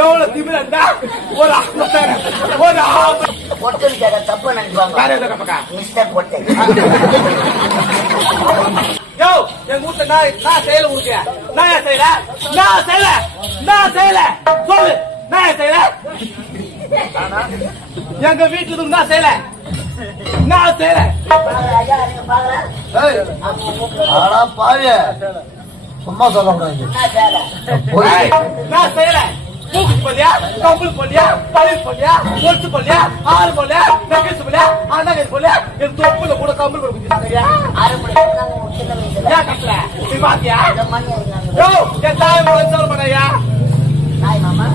எவ்வளவு திமிரண்டா ஒரு பொட்டல் கேட்க தப்பு நினைப்பாங்க. மிஸ்டர் பொட்டல். யோ என் வீட்டுல நான் செய்யல உனக்கு. நான் ஏன் செய்யல? நான் செய்யல சொல்லு. நான் ஏன் செய்யல? எங்க வீட்டுல நான் செய்யல. நான் செய்யல. ஆனா பாரு சும்மா சொல்லக்கூடாது. நான் செய்யல. மூக்கு போலியா, கம்பல் போலியா, பழைய போலியா, கொலுசு போலியா, ஆறு போலியா, நெக்லஸ் போலியா, அண்ணாங்க போலியா, என் தொப்புல கூட கம்பல் கொடுக்குறாங்க. ஏன் கட்டல? நீ பாத்தியா? என் தாய் சொல்ல மாட்டாயா? மாமா